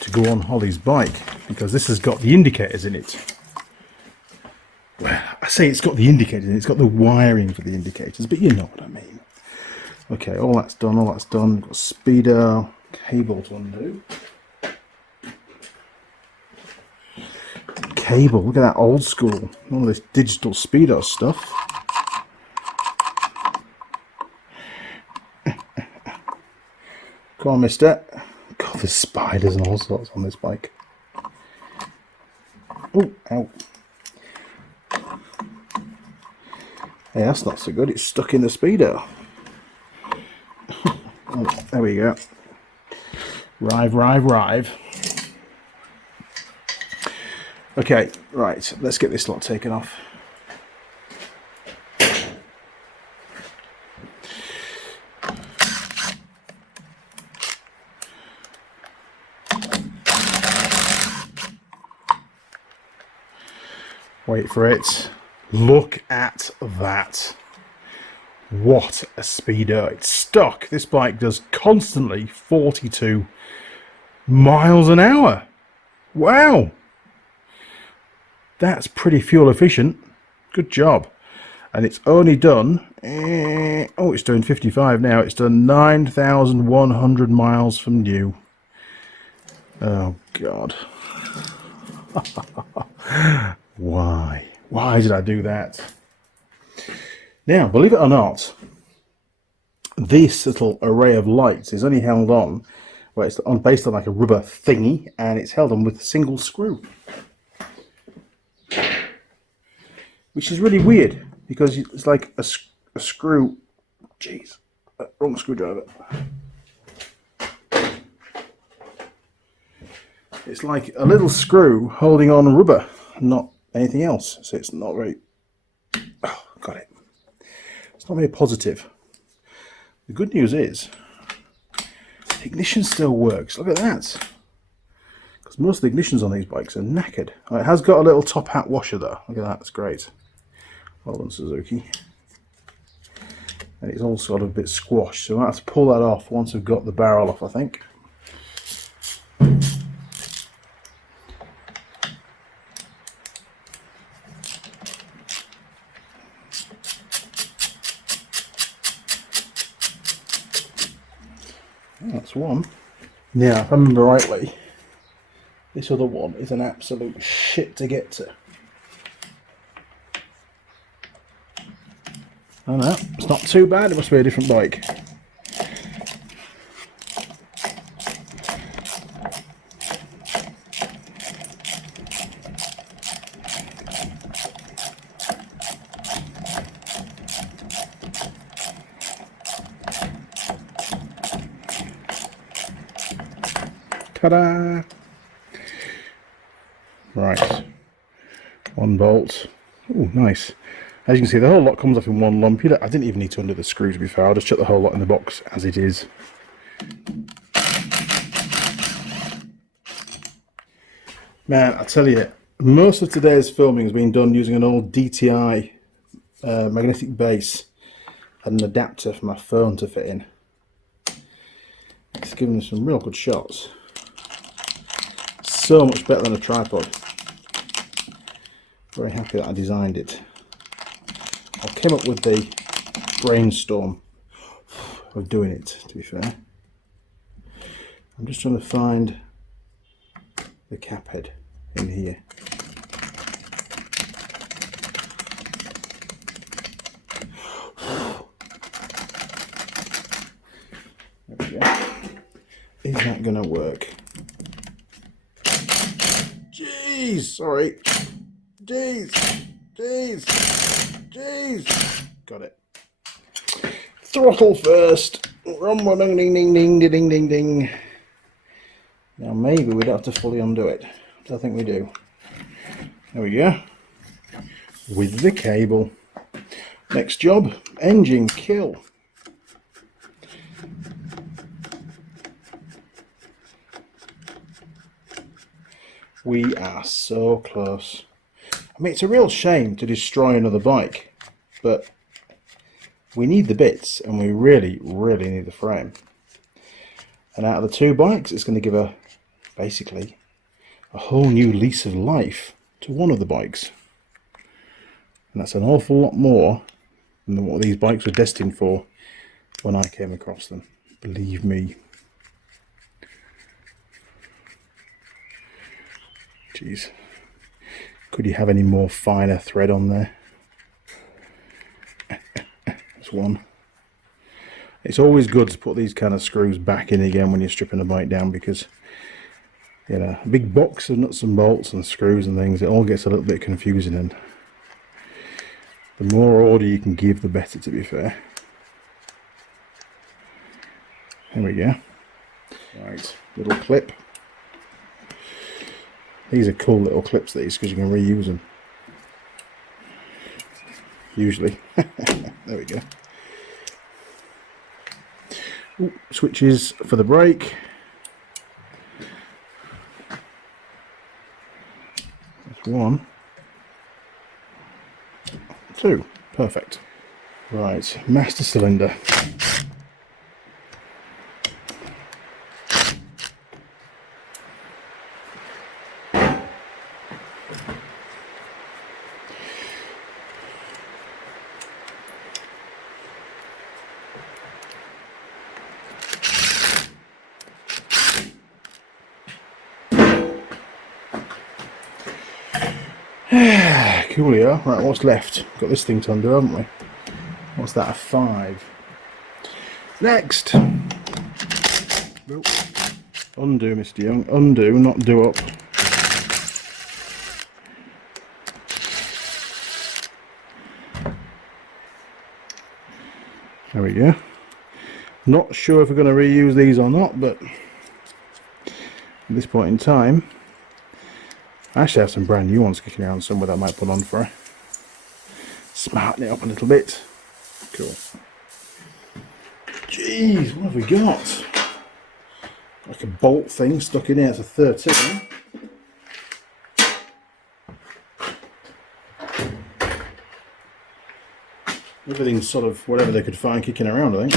to go on Holly's bike, because this has got the indicators in it. Well, I say it's got the indicators in it, it's got the wiring for the indicators, but you know what I mean. Okay, all that's done, all that's done. We've got a speedo, cable to undo. Cable, look at that old school, all this digital speedo stuff. Come on, mister. God, there's spiders and all sorts on this bike. Oh, ow. Hey, that's not so good. It's stuck in the speedo. Oh, there we go. Rive, rive, rive. Okay, right. Let's get this lot taken off. Wait for it. Look at that. What a speedo. It's stuck. This bike does constantly 42 miles an hour. Wow. That's pretty fuel efficient. Good job. And it's only done... oh, it's doing 55 now. It's done 9,100 miles from new. Oh, God. Why? Why did I do that? Now, believe it or not, this little array of lights is only held on, well, it's based on like a rubber thingy, and it's held on with a single screw. Which is really weird, because it's like a screw... Jeez, wrong screwdriver. It's like a little screw holding on rubber, not anything else. So it's not very... Oh, got it. It's not very positive. The good news is, the ignition still works. Look at that. because most of the ignitions on these bikes are knackered. Oh, it has got a little top hat washer though. Look at that, that's great. Well done, Suzuki. And it's all sort of a bit squashed, so I have to pull that off once I've got the barrel off, I think. That's one. Now, if I remember rightly, this other one is an absolute shit to get to. Oh no, it's not too bad, it must be a different bike. Ta-da! Right, one bolt. Oh, nice. As you can see, the whole lot comes off in one lump. I didn't even need to undo the screw, to be fair. I'll just chuck the whole lot in the box as it is. Man, I tell you, most of today's filming has been done using an old DTI magnetic base and an adapter for my phone to fit in. It's given me some real good shots. So much better than a tripod. Very happy that I designed it. I came up with the brainstorm of doing it, to be fair. I'm just trying to find the cap head in here. There we go. Is that going to work? Jeez, sorry. Jeez. Got it. Throttle first. Ding ding ding ding ding ding ding. Now maybe we don't have to fully undo it. I think we do. There we go. With the cable. Next job, engine kill. We are so close. I mean, it's a real shame to destroy another bike, but we need the bits and we really need the frame. And out of the two bikes, it's going to give basically a whole new lease of life to one of the bikes. And that's an awful lot more than what these bikes were destined for when I came across them. Believe me. Jeez. Could you have any more finer thread on there? That's one. It's always good to put these kind of screws back in again when you're stripping a bike down, because, you know, a big box of nuts and bolts and screws and things, it all gets a little bit confusing, and the more order you can give, the better, to be fair. There we go. Right, little clip. These are cool little clips, these, because you can reuse them. Usually. There we go. Ooh, switches for the brake. That's one. Two. Perfect. Right, master cylinder. Coolio. Right, what's left? Got this thing to undo, haven't we? What's that, a 5? Next! Nope. Undo, Mr. Young. Undo, not do up. There we go. Not sure if we're going to reuse these or not, but at this point in time, I actually have some brand new ones kicking around somewhere that I might put on for her. Smarten it up a little bit. Cool. Jeez, what have we got? like a bolt thing stuck in here. It's a 13. Everything's sort of whatever they could find kicking around, I think.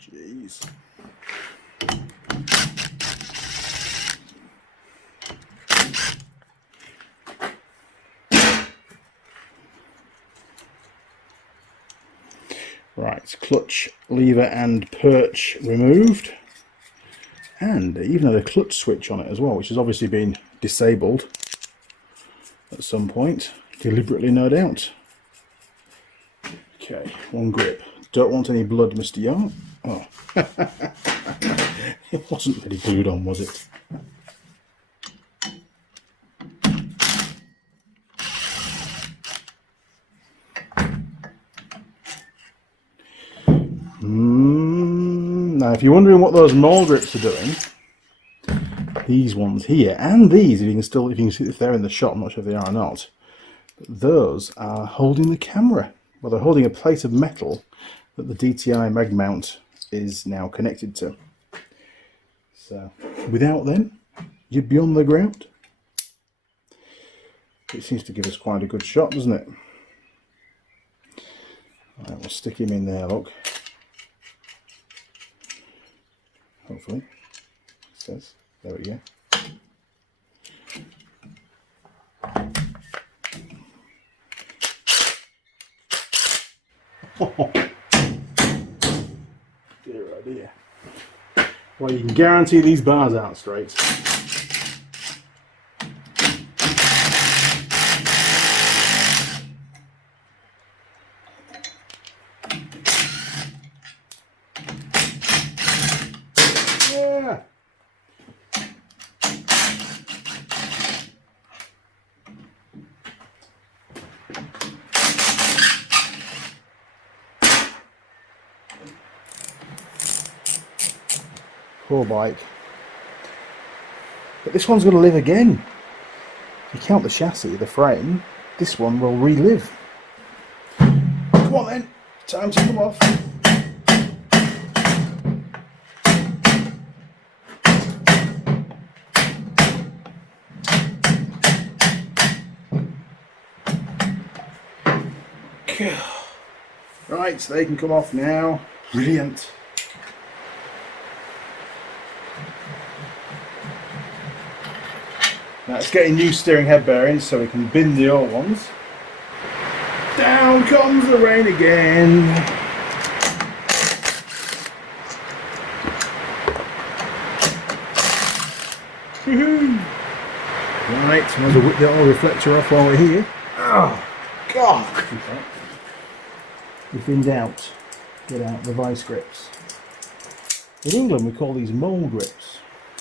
Jeez. Right, clutch, lever and perch removed. And even had a clutch switch on it as well, which has obviously been disabled at some point, deliberately no doubt. Okay, one grip. Don't want any blood, Mr. Young. Oh, it wasn't really glued on, was it? Now, if you're wondering what those mole grips are doing, these ones here and these, if you can see if they're in the shot, I'm not sure if they are or not. But those are holding the camera. Well, they're holding a plate of metal that the DTI mag mount is now connected to. So, without them, you'd be on the ground. It seems to give us quite a good shot, doesn't it? Right, we'll stick him in there, look. Hopefully, it says. There we go. Dear oh dear. Well, you can guarantee these bars aren't straight. Yeah. Poor bike. But this one's going to live again. If you count the chassis, the frame, this one will relive. Come on then, time to come off. Right, so they can come off now. Brilliant. Now it's getting new steering head bearings so we can bin the old ones. Down comes the rain again. Woohoo! Right, might as well whip the old reflector off while we're here. Oh, God! If in doubt, get out the vice grips. In England we call these mole grips.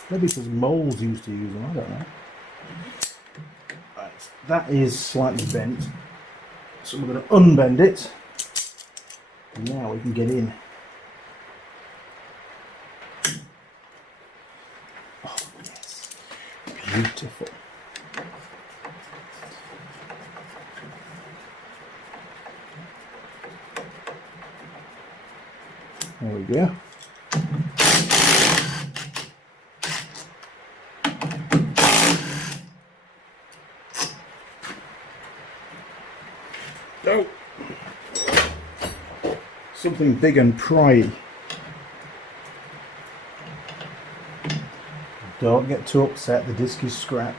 Maybe because moles used to use them, I don't know. Right, that is slightly bent. So we're going to unbend it. And now we can get in. Oh yes, beautiful. There we go. Oh. Something big and pry. Don't get too upset, the disc is scrap.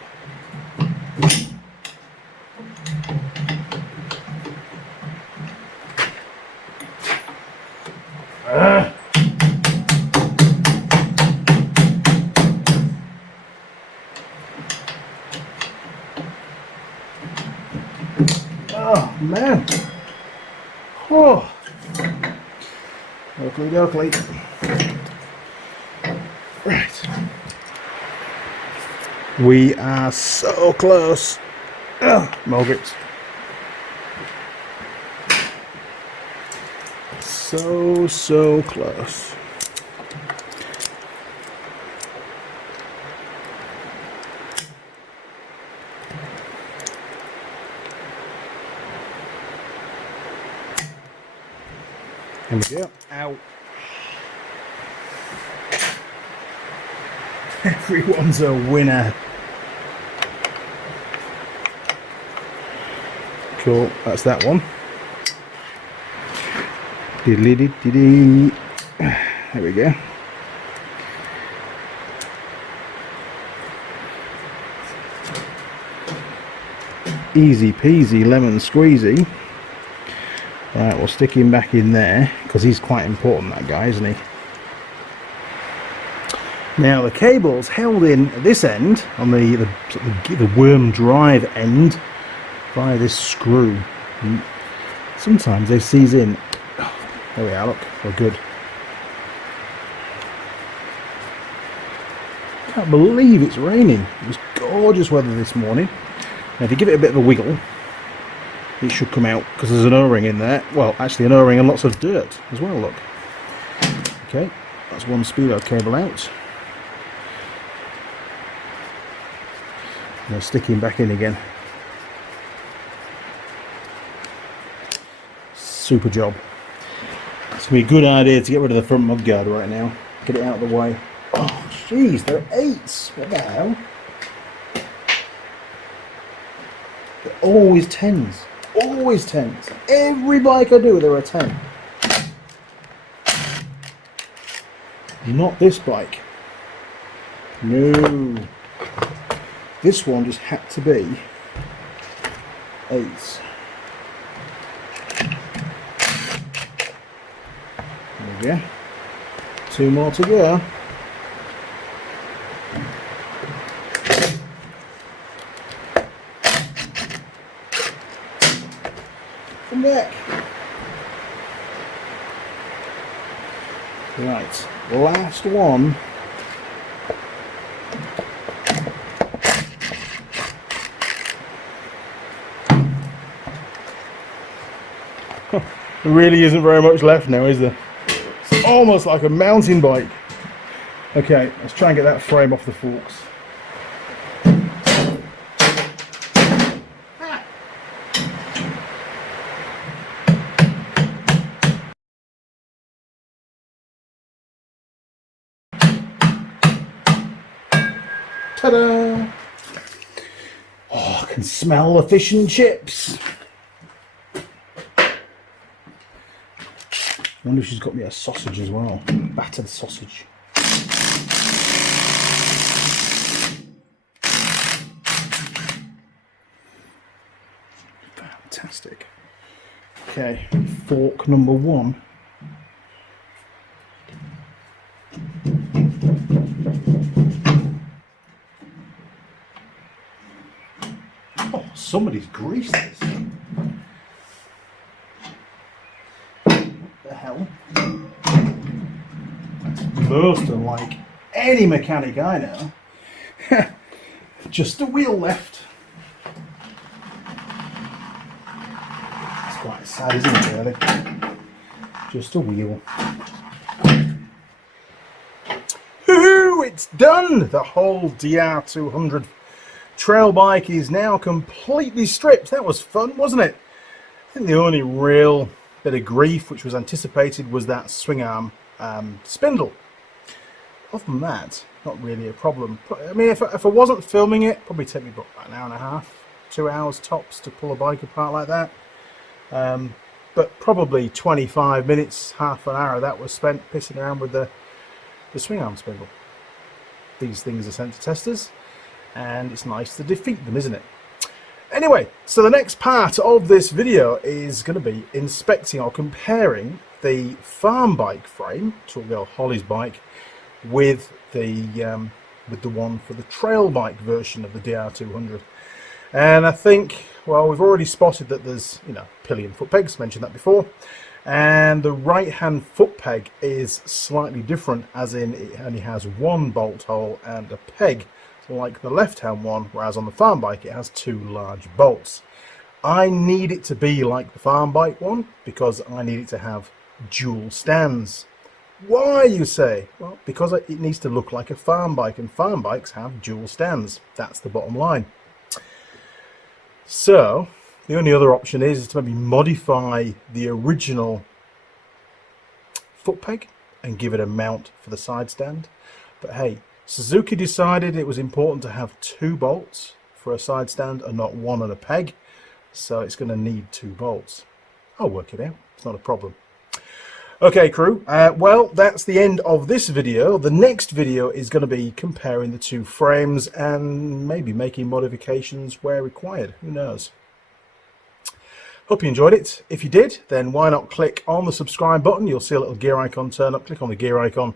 Oh man. Oh. Oakley dokley. Right. We are so close. Mole grips. So close. There we go. Ow. Everyone's a winner. Cool, that's that one. Diddly-dee-dee-dee. There we go. Easy peasy lemon squeezy. Right, we'll stick him back in there because he's quite important, that guy, isn't he? Now the cable's held in at this end on the worm drive end by this screw. And sometimes they seize in. Oh, there we are, look, we're good. Can't believe it's raining. It was gorgeous weather this morning. Now if you give it a bit of a wiggle, it should come out because there's an O-ring in there. Well, actually an O-ring and lots of dirt as well, look. Okay, that's one speedo cable out. Now stick him back in again. Super job. It's going to be a good idea to get rid of the front mudguard right now. Get it out of the way. Oh, jeez, they're 8s. What the hell? They're always 10s. Always 10s. Every bike I do, they're a 10. Not this bike. No. This one just had to be 8s. There we go. 2 more to go. Come back. Right, last one. There really isn't very much left now, is there? It's almost like a mountain bike. Okay, let's try and get that frame off the forks. Ta-da! Oh, I can smell the fish and chips. I wonder if she's got me a sausage as well. Battered sausage. Fantastic. Okay, fork number 1. Oh, somebody's greased this. The hell? That's most unlike any mechanic I know. Just a wheel left. It's quite sad, isn't it, really? Just a wheel. Woohoo! It's done! The whole DR200 Trail bike is now completely stripped. That was fun, wasn't it? I think the only real bit of grief which was anticipated was that swing arm spindle. Other than that, not really a problem. I mean, if I wasn't filming it, probably take me about an hour and a half, 2 hours tops to pull a bike apart like that. But probably 25 minutes, half an hour of that was spent pissing around with the swing arm spindle. These things are sent to testers, and it's nice to defeat them, isn't it? Anyway, so the next part of this video is going to be inspecting or comparing the farm bike frame, Tool Girl Holley's bike, with the one for the trail bike version of the DR200. And I think, well, we've already spotted that there's, pillion foot pegs, mentioned that before, and the right hand foot peg is slightly different, as in it only has 1 bolt hole and a peg, like the left hand one, whereas on the farm bike it has 2 large bolts. I need it to be like the farm bike one because I need it to have dual stands. Why, you say? Well, because it needs to look like a farm bike, and farm bikes have dual stands. That's the bottom line. So the only other option is to maybe modify the original foot peg and give it a mount for the side stand. But hey, Suzuki decided it was important to have 2 bolts for a side stand and not 1 and a peg, so it's going to need 2 bolts. I'll work it out, it's not a problem. Okay crew, well that's the end of this video. The next video is going to be comparing the 2 frames and maybe making modifications where required, who knows. Hope you enjoyed it. If you did, then why not click on the subscribe button. You'll see a little gear icon turn up, click on the gear icon,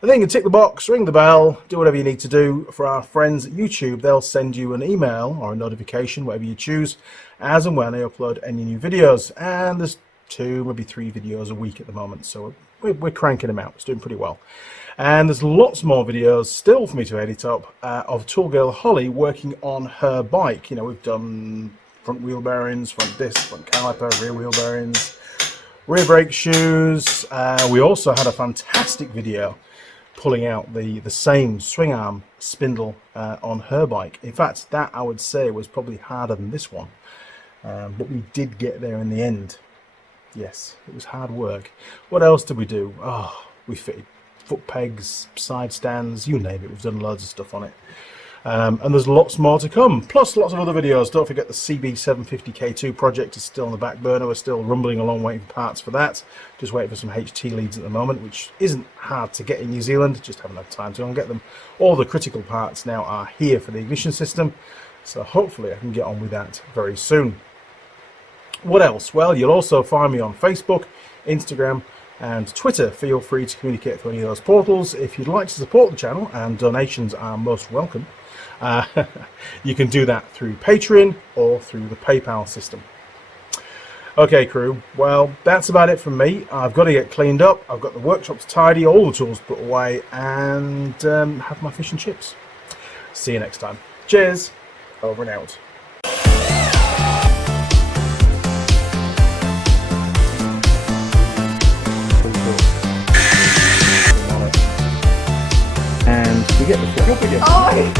and then you can tick the box, ring the bell, do whatever you need to do. For our friends at YouTube, they'll send you an email or a notification, whatever you choose, as and when I upload any new videos. And there's 2, maybe 3 videos a week at the moment, so we're cranking them out. It's doing pretty well. And there's lots more videos still for me to edit up of Tool Girl Holley working on her bike. You know, we've done front wheel bearings, front disc, front caliper, rear wheel bearings, rear brake shoes. We also had a fantastic video pulling out the same swing arm spindle on her bike. In fact, that I would say was probably harder than this one, but we did get there in the end. Yes, it was hard work. What else did we do? Oh, we fitted foot pegs, side stands, you name it. We've done loads of stuff on it. And there's lots more to come, plus lots of other videos. Don't forget the CB750K2 project is still on the back burner. We're still rumbling along waiting for parts for that. Just waiting for some HT leads at the moment, which isn't hard to get in New Zealand, just haven't had time to go and get them. All the critical parts now are here for the ignition system, so hopefully I can get on with that very soon. What else? Well, you'll also find me on Facebook, Instagram and Twitter. Feel free to communicate through any of those portals. If you'd like to support the channel, and donations are most welcome, you can do that through Patron or through the PayPal system. Okay crew, well that's about it from me. I've got to get cleaned up, I've got the workshop to tidy, all the tools put away, and have my fish and chips. See you next time. Cheers, over and out. And we get the flip up again. Oh. Really.